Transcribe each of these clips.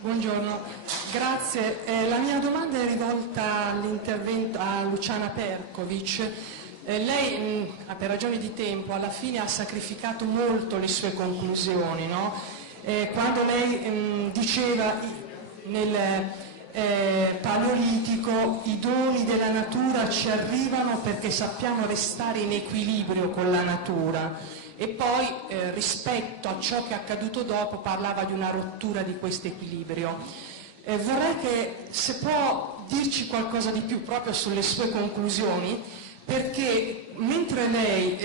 Buongiorno, grazie. La mia domanda è rivolta all'intervento a Luciana Perkovic. Lei, per ragioni di tempo, alla fine ha sacrificato molto le sue conclusioni, no? Quando lei diceva nel Paleolitico i doni della natura ci arrivano perché sappiamo restare in equilibrio con la natura. E poi rispetto a ciò che è accaduto dopo parlava di una rottura di questo equilibrio. Vorrei che, se può dirci qualcosa di più proprio sulle sue conclusioni, perché mentre lei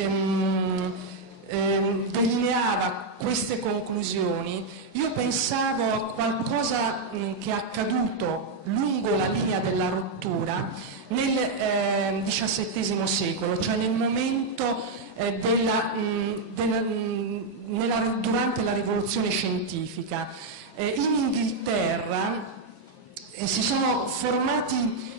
delineava queste conclusioni, io pensavo a qualcosa che è accaduto lungo la linea della rottura nel XVII secolo, cioè nel momento durante la rivoluzione scientifica. In Inghilterra si sono formati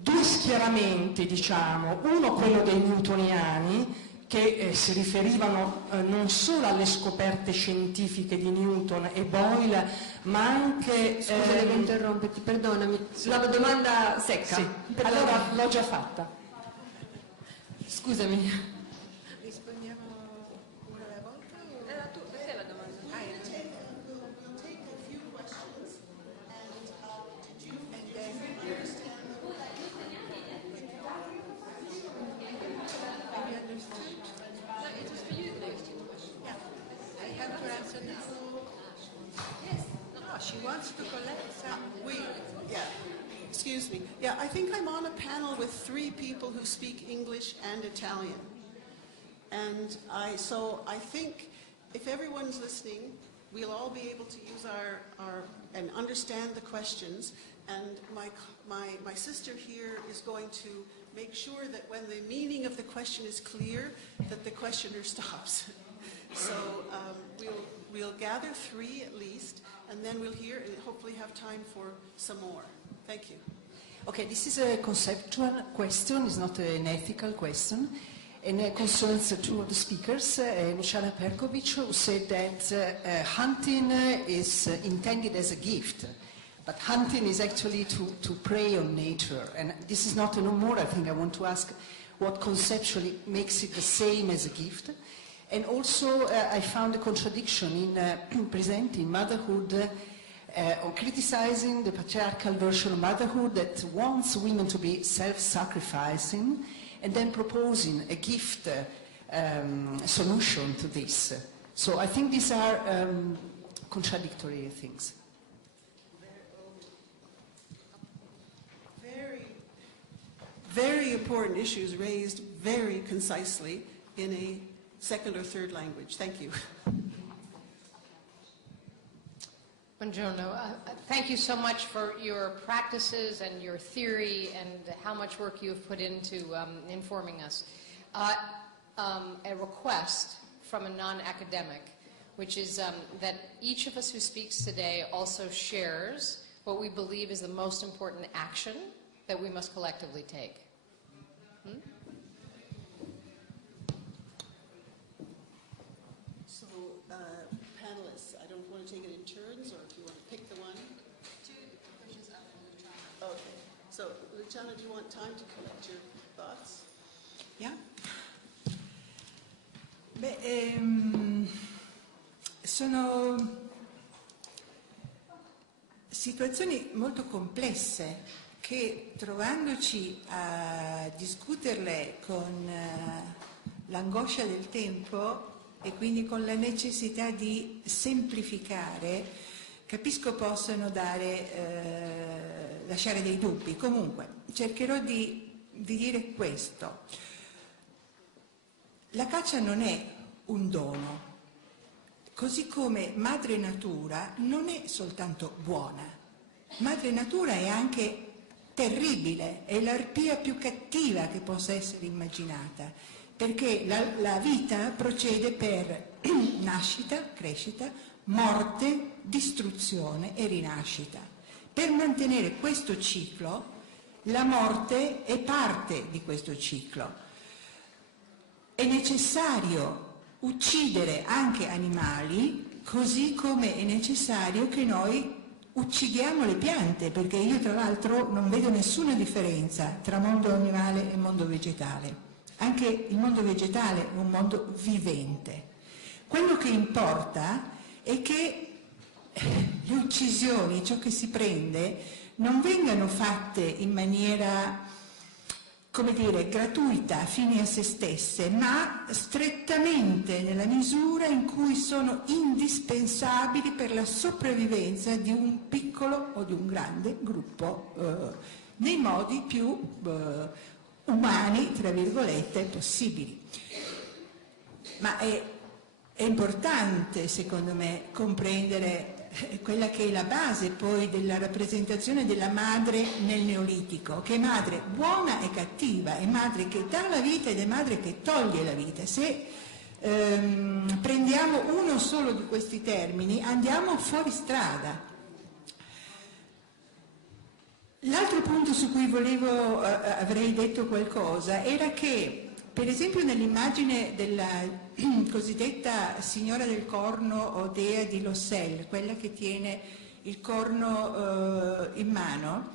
due schieramenti, diciamo, uno quello dei newtoniani, che si riferivano non solo alle scoperte scientifiche di Newton e Boyle, ma anche... Scusa, devo interromperti, perdonami. La domanda secca. Sì, allora l'ho già fatta. Scusami. Rispondiamo una alla volta? Era tu, questa è la domanda. She wants to collect some. Excuse me. Yeah, I think I'm on a panel with 3 people who speak English and Italian. And so I think if everyone's listening, we'll all be able to use and understand the questions. And my sister here is going to make sure that when the meaning of the question is clear, that the questioner stops. So we'll gather 3 at least, and then we'll hear and hopefully have time for some more. Thank you. Okay, this is a conceptual question, it's not an ethical question, and it concerns 2 of the speakers, Luciana Perkovic, who said that hunting is intended as a gift, but hunting is actually to prey on nature, and this is not no more. I think I want to ask what conceptually makes it the same as a gift. And also I found a contradiction in presenting motherhood or criticizing the patriarchal version of motherhood that wants women to be self-sacrificing and then proposing a gift solution to this. So I think these are contradictory things. Very important issues raised very concisely in a second or third language. Thank you. Buongiorno. Thank you so much for your practices and your theory and how much work you have put into informing us. A request from a non-academic, which is that each of us who speaks today also shares what we believe is the most important action that we must collectively take. So, panelists, I don't want to take it in turns, or if you want to pick the one. 2 questions after Luciana. Okay. So, Luciana, do you want time to collect your thoughts? Yeah? Sono situazioni molto complesse che, trovandoci a discuterle con l'angoscia del tempo e quindi con la necessità di semplificare, capisco possono lasciare dei dubbi. Comunque, cercherò di dire questo. La caccia non è un dono, così come madre natura non è soltanto buona. Madre natura è anche terribile, è l'arpia più cattiva che possa essere immaginata, perché la vita procede per nascita, crescita, morte, distruzione e rinascita. Per mantenere questo ciclo, la morte è parte di questo ciclo. È necessario uccidere anche animali così come è necessario che noi uccidiamo le piante, perché io tra l'altro non vedo nessuna differenza tra mondo animale e mondo vegetale. Anche il mondo vegetale è un mondo vivente. Quello che importa è che le uccisioni, ciò che si prende, non vengano fatte in maniera, come dire, gratuita, fini a se stesse, ma strettamente nella misura in cui sono indispensabili per la sopravvivenza di un piccolo o di un grande gruppo nei modi più umani, tra virgolette, possibili. Ma è importante, secondo me, comprendere quella che è la base poi della rappresentazione della madre nel Neolitico, che è madre buona e cattiva, è madre che dà la vita ed è madre che toglie la vita. Se prendiamo uno solo di questi termini andiamo fuori strada. L'altro punto su cui avrei detto qualcosa era che, per esempio, nell'immagine della cosiddetta signora del corno o dea di Lossel, quella che tiene il corno in mano,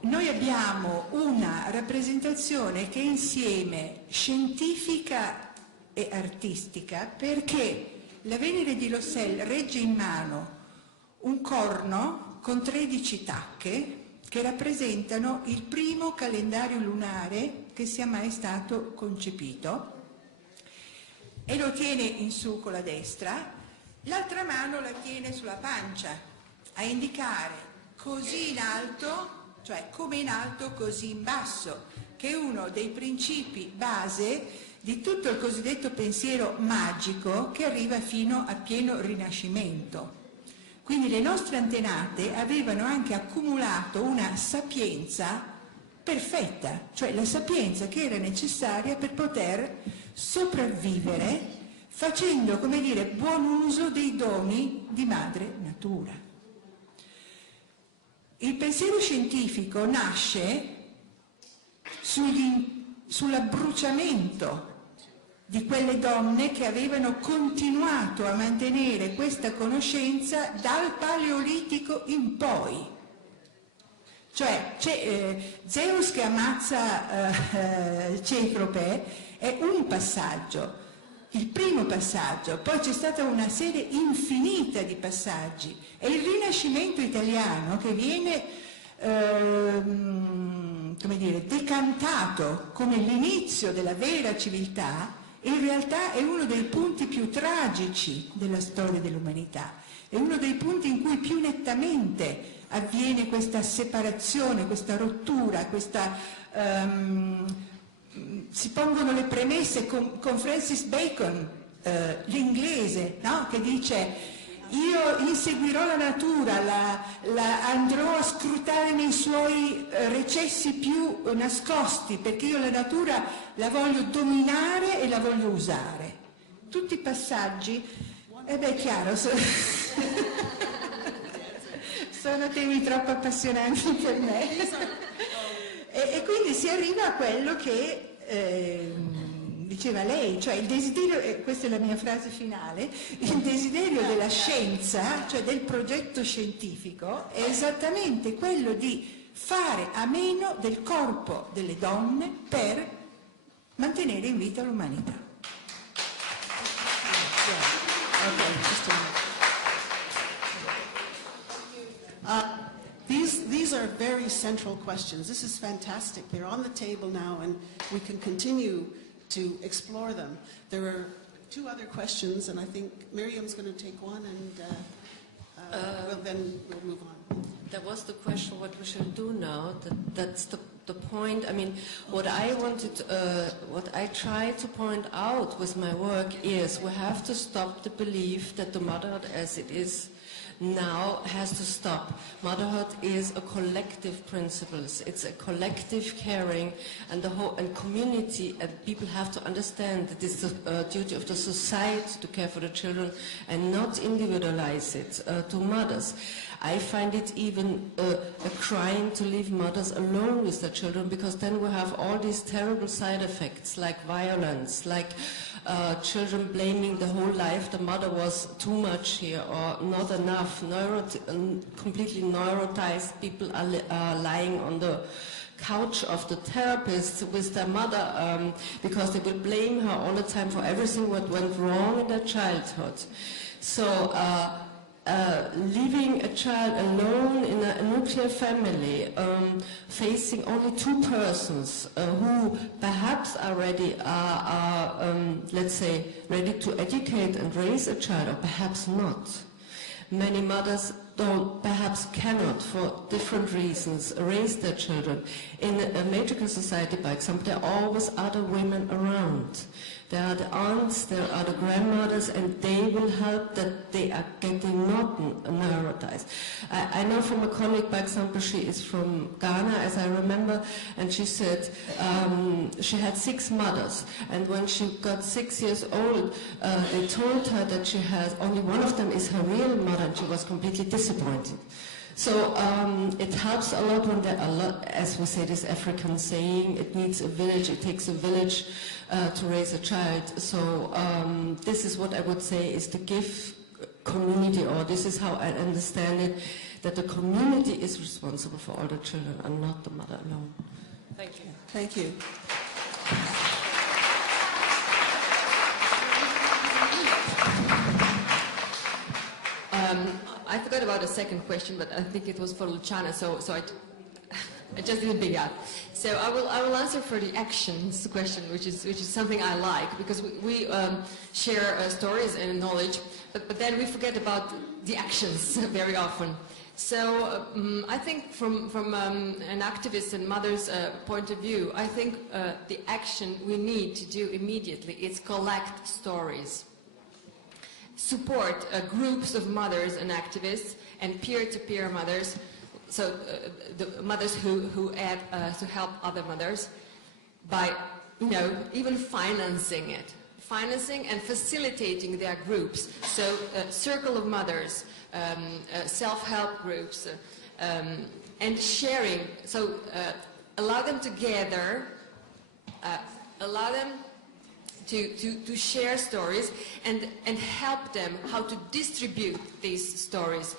noi abbiamo una rappresentazione che è insieme scientifica e artistica, perché la Venere di Lossel regge in mano un corno con 13 tacche che rappresentano il primo calendario lunare che sia mai stato concepito, e lo tiene in su con la destra, l'altra mano la tiene sulla pancia a indicare così in alto, cioè come in alto così in basso, che è uno dei principi base di tutto il cosiddetto pensiero magico che arriva fino a pieno Rinascimento. Quindi le nostre antenate avevano anche accumulato una sapienza perfetta, cioè la sapienza che era necessaria per poter sopravvivere facendo, come dire, buon uso dei doni di madre natura. Il pensiero scientifico nasce sull'abbruciamento di quelle donne che avevano continuato a mantenere questa conoscenza dal Paleolitico in poi. Cioè c'è Zeus che ammazza Cecrope è un passaggio, il primo passaggio, poi c'è stata una serie infinita di passaggi, e il Rinascimento italiano che viene come dire, decantato come l'inizio della vera civiltà, in realtà è uno dei punti più tragici della storia dell'umanità, è uno dei punti in cui più nettamente avviene questa separazione, questa rottura, si pongono le premesse con Francis Bacon, l'inglese, no? Che dice: io inseguirò la natura, andrò a scrutare nei suoi recessi più nascosti, perché io la natura la voglio dominare e la voglio usare. Tutti i passaggi, è chiaro, sono temi troppo appassionanti per me. E quindi si arriva a quello che diceva lei, cioè il desiderio, questa è la mia frase finale, il desiderio della scienza, cioè del progetto scientifico, è esattamente quello di fare a meno del corpo delle donne per mantenere in vita l'umanità. These are very central questions. This is fantastic. They're on the table now, and we can continue to explore them. There are two other questions, and I think Miriam's going to take one, and then we'll move on. There was the question what we shall do now. That's the point. I mean, what I try to point out with my work is we have to stop the belief that the motherhood as it is now has to stop. Motherhood is a collective principles. It's a collective caring, and the whole and community, and people have to understand that it's the duty of the society to care for the children and not individualize it to mothers. I find it even a crime to leave mothers alone with their children, because then we have all these terrible side effects like violence, like children blaming the whole life the mother was too much here or not enough. Completely neurotized people are lying on the couch of the therapist with their mother because they will blame her all the time for everything what went wrong in their childhood. So leaving a child alone in a nuclear family, facing only two persons who perhaps already are let's say, ready to educate and raise a child, or perhaps not. Many mothers perhaps cannot, for different reasons, raise their children. In a matriarchal society, for example, there are always other women around. There are the aunts, there are the grandmothers, and they will help that they are getting not neurotized. I know from a colleague, for example, she is from Ghana, as I remember, and she said she had 6 mothers, and when she got 6 years old, they told her that she has, only one of them is her real mother, and she was completely disappointed. So it helps a lot when there are a lot, as we say this African saying, it needs a village, it takes a village to raise a child. So this is what I would say is the give community, or this is how I understand it, that the community is responsible for all the children and not the mother alone. Thank you. Thank you. I forgot about the second question, but I think it was for Luciana, so I just didn't pick up. So I will answer for the actions question, which is something I like, because we share stories and knowledge, but then we forget about the actions very often. So I think from an activist and mother's point of view, I think the action we need to do immediately is collect stories. Support groups of mothers and activists and peer-to-peer mothers, so the mothers who add to help other mothers by, even financing and facilitating their groups. So circle of mothers, self-help groups, and sharing. So allow them to gather, allow them to share stories and help them how to distribute these stories.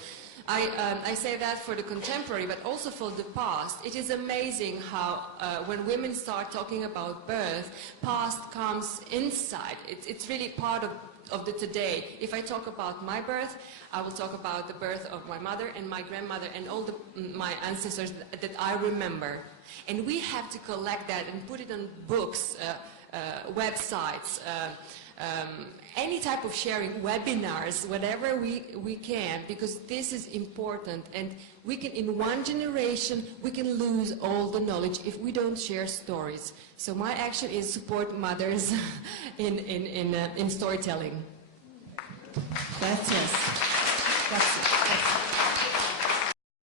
I say that for the contemporary, but also for the past. It is amazing how when women start talking about birth, past comes inside. It's really part of the today. If I talk about my birth, I will talk about the birth of my mother and my grandmother and all my ancestors that I remember. And we have to collect that and put it on books, websites, any type of sharing, webinars, whatever we can, because this is important, and we can, in one generation, we can lose all the knowledge if we don't share stories. So my action is support mothers in storytelling. That's yes. That's it.